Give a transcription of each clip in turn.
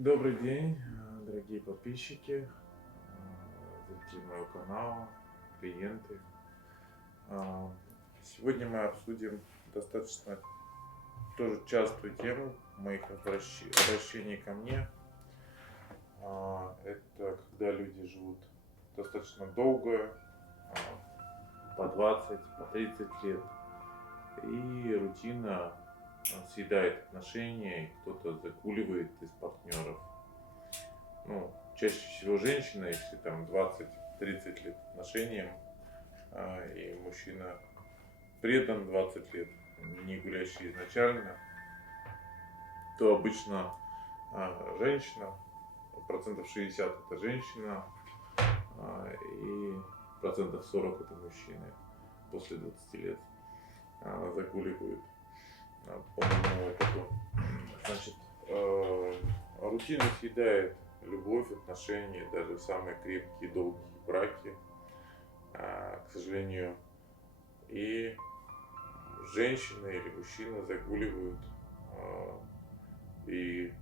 Добрый день, дорогие подписчики, зрители моего канала, клиенты. Сегодня мы обсудим достаточно тоже частую тему моих обращений ко мне. Это когда люди живут достаточно долго, по 20, по 30 лет, и рутина съедает отношения, и кто-то закуливает из партнеров. Ну, чаще всего женщина, если там 20-30 лет отношениям, и мужчина предан 20 лет, не гулящий изначально, то обычно женщина, процентов 60 это женщина, и процентов 40 это мужчины после 20 лет закуливают, по моему опыту. Значит, рутина съедает любовь, отношения, даже самые крепкие, долгие браки, к сожалению. И женщина или мужчина загуливают и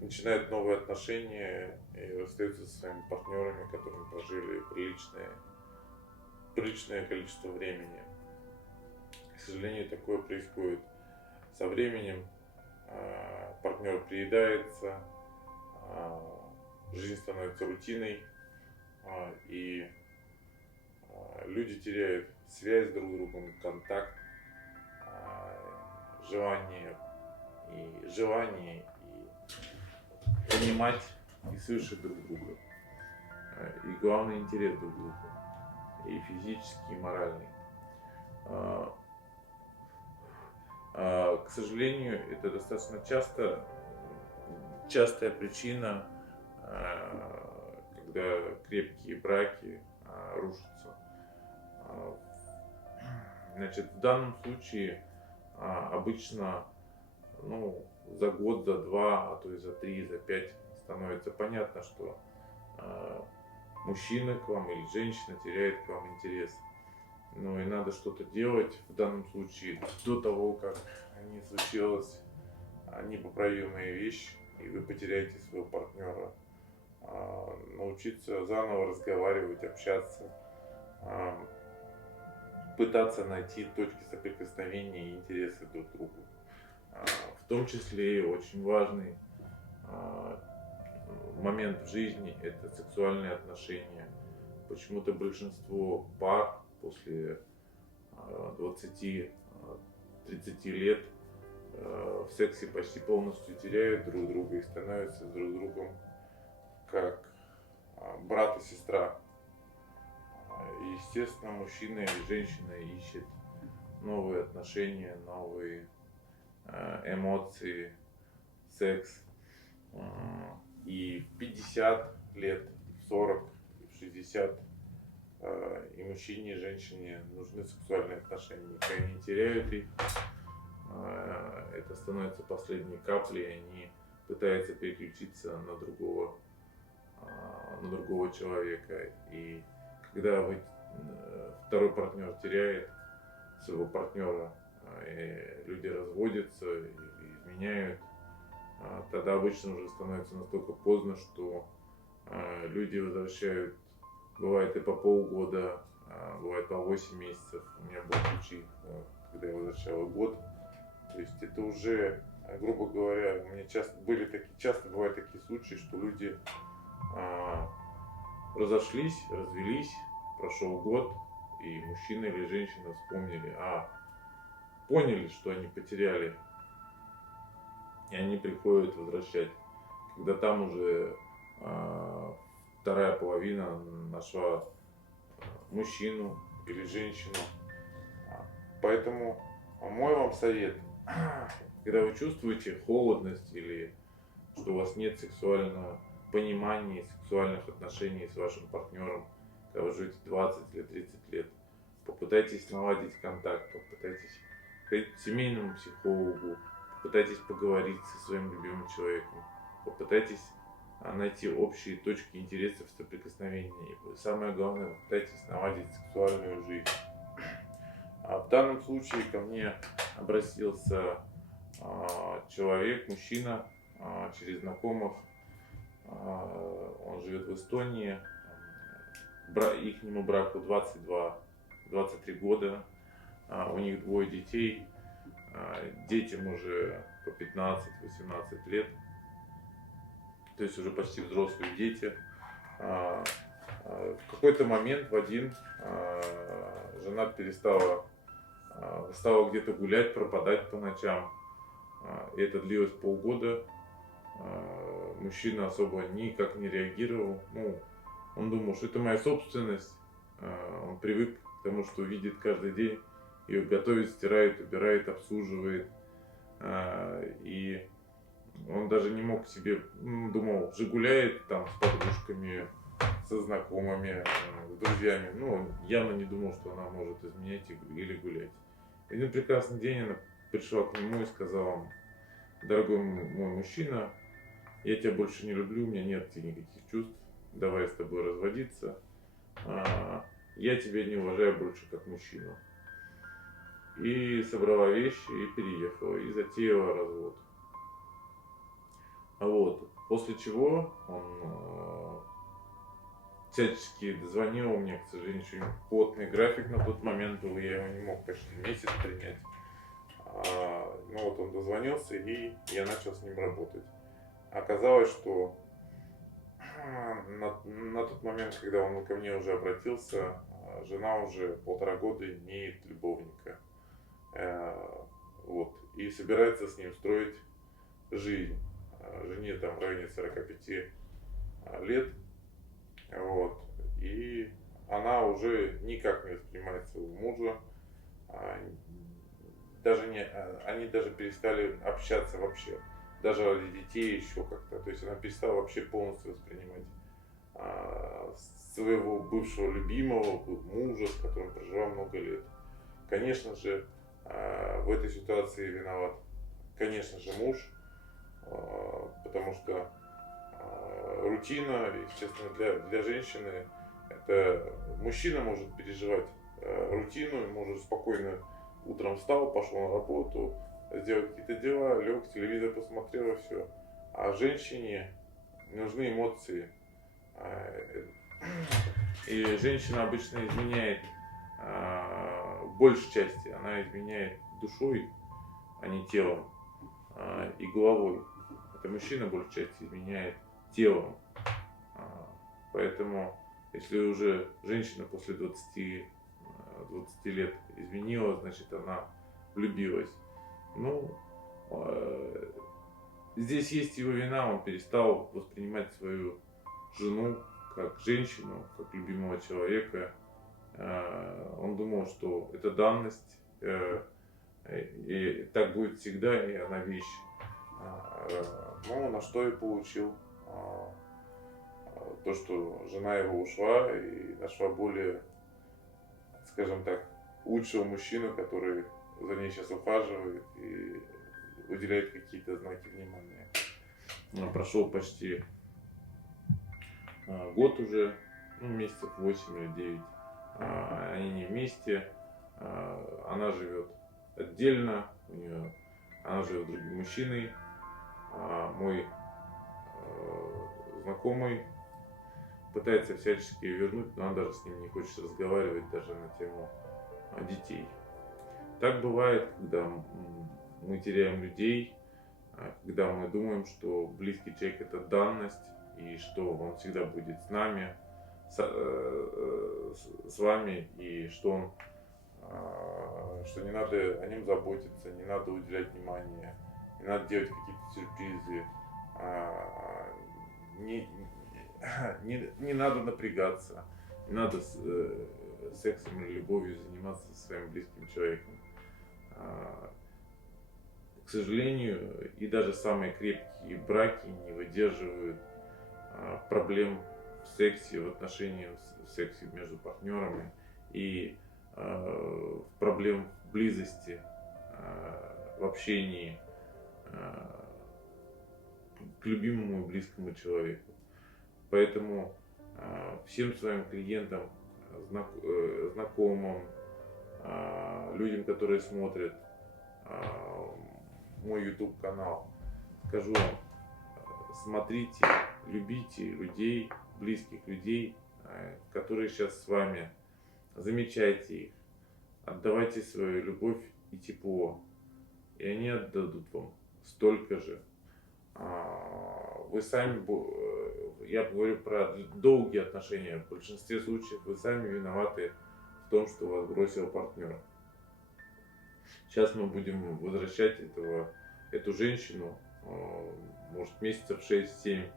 начинают новые отношения и расстаются со своими партнерами, которыми прожили приличное количество времени. К сожалению, такое происходит. Со временем партнер приедается, жизнь становится рутиной, и люди теряют связь друг с другом, контакт, желание и понимать и слышать друг друга. И главный интерес друг к другу, и физический, и моральный. К сожалению, это достаточно частая причина, когда крепкие браки рушатся. Значит, в данном случае обычно за год, за два, а то и за 3, за 5 становится понятно, что мужчина к вам или женщина теряет к вам интерес. Ну и надо что-то делать в данном случае до того, как не случилась непоправимая вещь, и вы потеряете своего партнера. Научиться заново разговаривать, общаться, пытаться найти точки соприкосновения и интересы друг к другу. В том числе и очень важный момент в жизни – это сексуальные отношения. Почему-то большинство пар после 20-30 лет в сексе почти полностью теряют друг друга и становятся друг с другом как брат и сестра. И, естественно, мужчина или женщина ищет новые отношения, новые эмоции, секс. И в 50 лет, в 40, в 60 и мужчине, и женщине нужны сексуальные отношения. Когда они теряют их, это становится последней каплей, и они пытаются переключиться на другого человека. И когда второй партнер теряет своего партнера, и люди разводятся или изменяют, тогда обычно уже становится настолько поздно, что люди возвращают, бывает и по полгода, бывает по 8 месяцев. У меня был случай, когда я возвращал год. То есть это уже, грубо говоря, у меня часто бывают такие случаи, что люди развелись, прошел год, и мужчина или женщина вспомнили, поняли, что они потеряли, и они приходят возвращать, когда там уже вторая половина нашла мужчину или женщину. Поэтому мой вам совет: когда вы чувствуете холодность или что у вас нет сексуального понимания, сексуальных отношений с вашим партнером, когда вы живете 20 или 30 лет, попытайтесь наладить контакт, попытайтесь ходить к семейному психологу, попытайтесь поговорить со своим любимым человеком, попытайтесь найти общие точки интересов, соприкосновения. И самое главное, попытайтесь наладить сексуальную жизнь. В данном случае ко мне обратился человек, мужчина, через знакомых. Он живет в Эстонии. Ихнему браку 22-23 года. У них двое детей. Детям уже по 15-18 лет. То есть уже почти взрослые дети. В какой-то момент в один жена стала где-то гулять, пропадать по ночам. И это длилось полгода. Мужчина особо никак не реагировал. Ну, он думал, что это моя собственность. Он привык к тому, что видит каждый день. Ее готовит, стирает, убирает, обслуживает. И он даже не мог себе, думал, же гуляет там с подружками, со знакомыми, с друзьями. Ну, он явно не думал, что она может изменять или гулять. И один прекрасный день она пришла к нему и сказала: дорогой мой мужчина, я тебя больше не люблю, у меня нет к тебе никаких чувств, давай с тобой разводиться. Я тебя не уважаю больше как мужчину. И собрала вещи и переехала, и затеяла развод. Вот. После чего он всячески дозвонил мне, к сожалению, очень плотный график на тот момент был, я его не мог почти месяц принять. Ну вот он дозвонился, и я начал с ним работать. Оказалось, что на тот момент, когда он ко мне уже обратился, жена уже 1,5 года имеет любовника. Вот. И собирается с ним строить жизнь. Жене там в районе 45 лет. Вот. И она уже никак не воспринимает своего мужа. Они даже перестали общаться вообще. Даже ради детей еще как-то. То есть она перестала вообще полностью воспринимать своего бывшего любимого мужа, с которым прожила много лет. Конечно же, в этой ситуации виноват, конечно же, муж, потому что рутина, естественно, для женщины, это мужчина может переживать рутину, может спокойно утром встал, пошел на работу, сделал какие-то дела, лег, телевизор посмотрел, и все. А женщине нужны эмоции. И женщина обычно изменяет в большей части, она изменяет душой, а не телом, и головой. Это мужчина в большей части изменяет телом. Поэтому, если уже женщина после 20 лет изменила, значит она влюбилась. Ну, здесь есть его вина, он перестал воспринимать свою жену как женщину, как любимого человека. Он думал, что это данность, и так будет всегда, и она вещь. Ну, на что и получил то, что жена его ушла и нашла более, скажем так, лучшего мужчину, который за ней сейчас ухаживает и уделяет какие-то знаки внимания. Прошел почти год уже, ну, месяцев 8 или 9. Они не вместе, она живет отдельно, она живет с другим мужчиной. Мой знакомый пытается всячески ее вернуть, но она даже с ним не хочет разговаривать даже на тему детей. Так бывает, когда мы теряем людей, когда мы думаем, что близкий человек это данность, и что он всегда будет с нами, с вами, и что не надо о нем заботиться, не надо уделять внимание, не надо делать какие-то сюрпризы, не надо напрягаться, не надо сексом или любовью заниматься со своим близким человеком. К сожалению, и даже самые крепкие браки не выдерживают проблем в сексе, в отношениях в сексе между партнерами и проблем в близости, в общении к любимому и близкому человеку. Поэтому всем своим клиентам, знакомым, людям, которые смотрят мой YouTube канал, скажу вам, смотрите, любите людей, близких людей, которые сейчас с вами, замечайте их, отдавайте свою любовь и тепло, и они отдадут вам столько же. Вы сами, я говорю про долгие отношения, в большинстве случаев вы сами виноваты в том, что вас бросил партнер. Сейчас мы будем возвращать эту женщину, может, месяцев 6-7,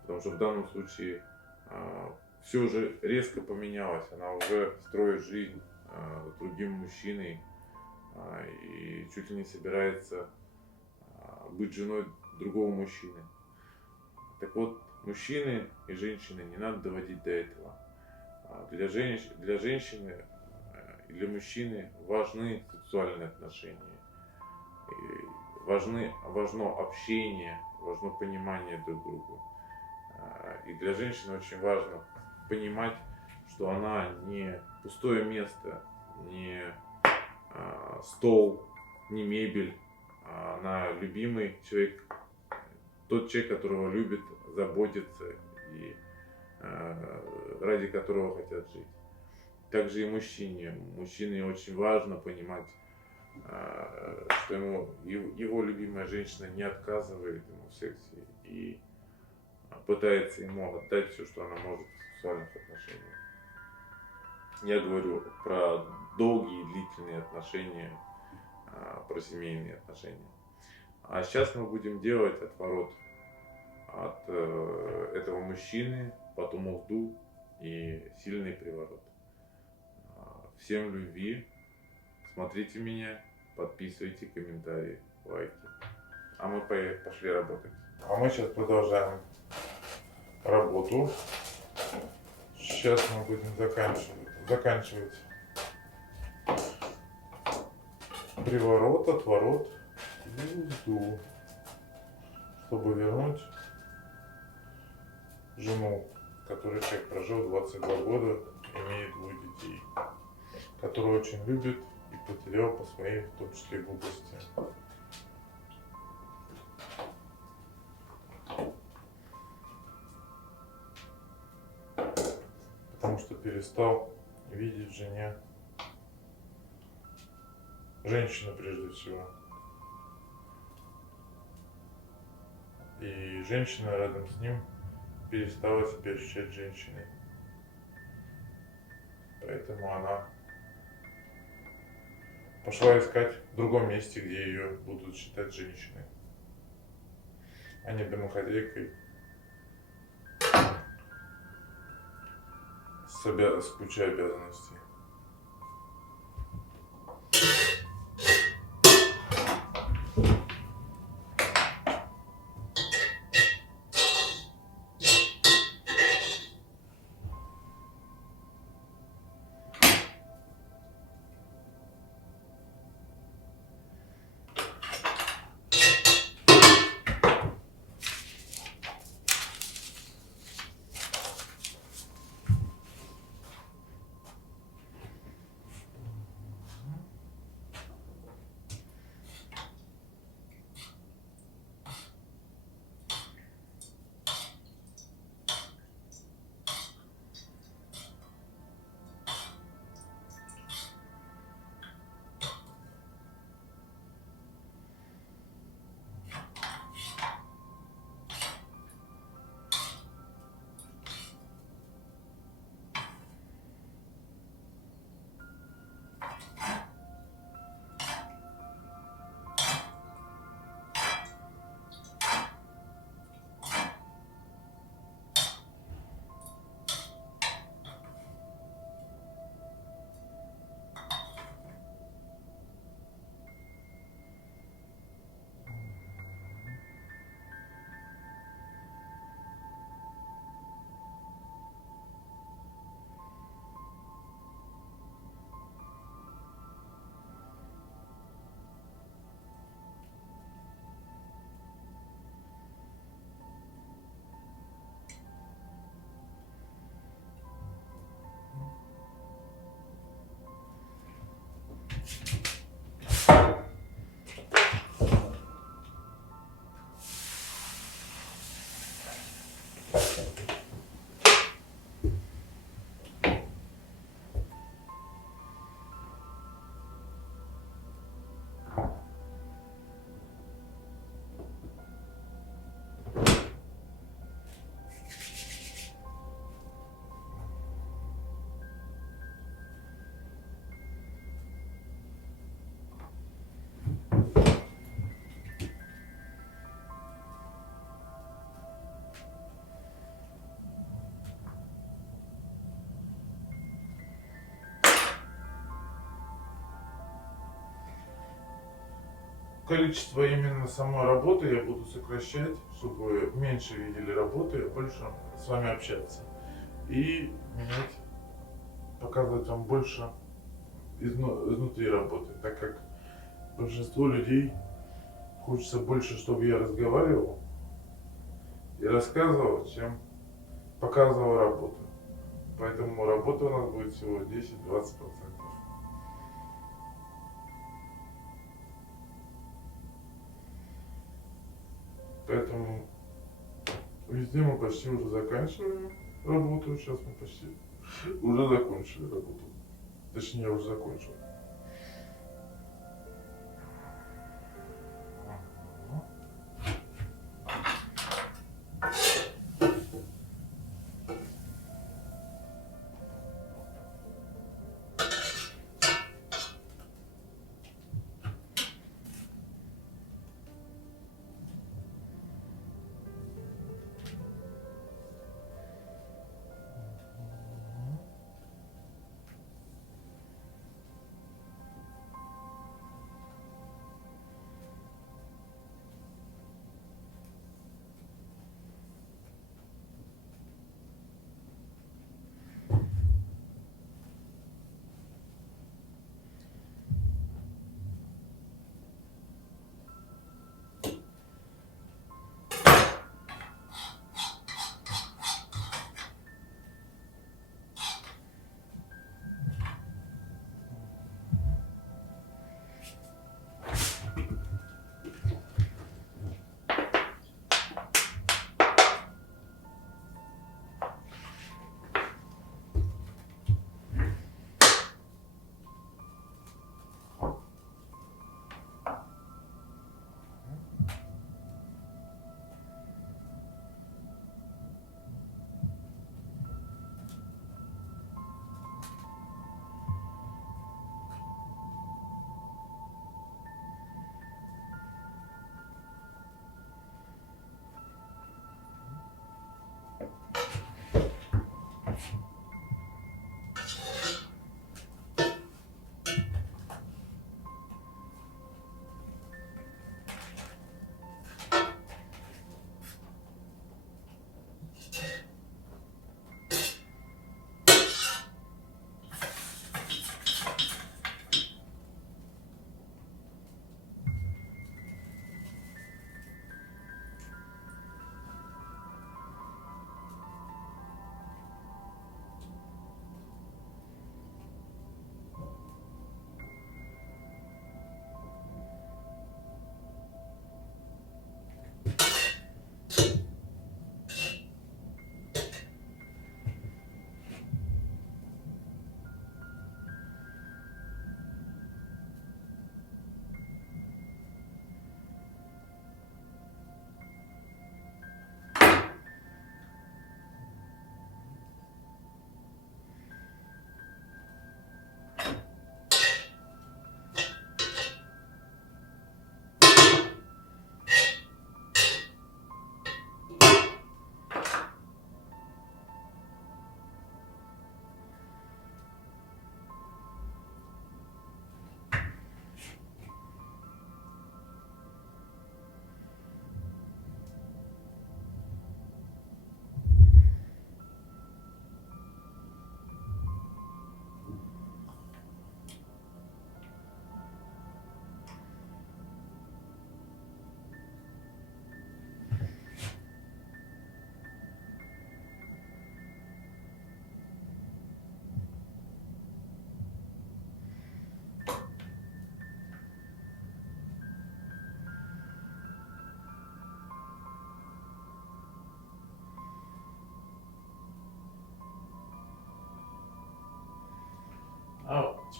потому что в данном случае все уже резко поменялось, она уже строит жизнь с другим мужчиной и чуть ли не собирается быть женой другого мужчины. Так вот, мужчины и женщины не надо доводить до этого. Для женщины и для мужчины важны сексуальные отношения. И важно общение, важно понимание друг друга. И для женщины очень важно понимать, что она не пустое место, не стол, не мебель, а она любимый человек, тот человек, которого любит, заботится и ради которого хотят жить. Также и мужчине. Мужчине очень важно понимать, что его любимая женщина не отказывает ему в сексе и пытается ему отдать все, что она может в сексуальных отношениях. Я говорю про долгие длительные отношения, про семейные отношения. А сейчас мы будем делать отворот от этого мужчины, потом узду и сильный приворот. Всем любви, смотрите меня, подписывайте, комментарии, лайки. А мы пошли работать. А мы сейчас продолжаем работу. Сейчас мы будем заканчивать приворот, отворот и узду, чтобы вернуть жену, которую человек прожил 22 года, имеет 2 детей, которую очень любит и потерял по своей, в том числе, глупости. Потому что перестал видеть в жене женщину прежде всего. И женщина рядом с ним перестала себя ощущать женщиной. Поэтому она пошла искать в другом месте, где ее будут считать женщиной, а не домохозяйкой с кучей обязанностей. количество именно самой работы я буду сокращать, чтобы меньше видели работы, а больше с вами общаться. И менять, показывать вам больше изнутри работы, так как большинство людей хочется больше, чтобы я разговаривал и рассказывал, чем показывал работу. Поэтому работа у нас будет всего 10-20%. Поэтому везде мы почти уже заканчиваем работу. Сейчас мы почти уже закончили работу. Точнее, я уже закончил.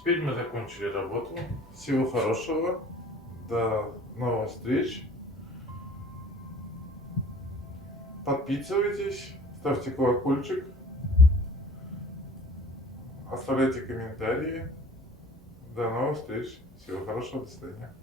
Теперь мы закончили работу. Всего хорошего. До новых встреч. Подписывайтесь, ставьте колокольчик, оставляйте комментарии. До новых встреч. Всего хорошего. До свидания.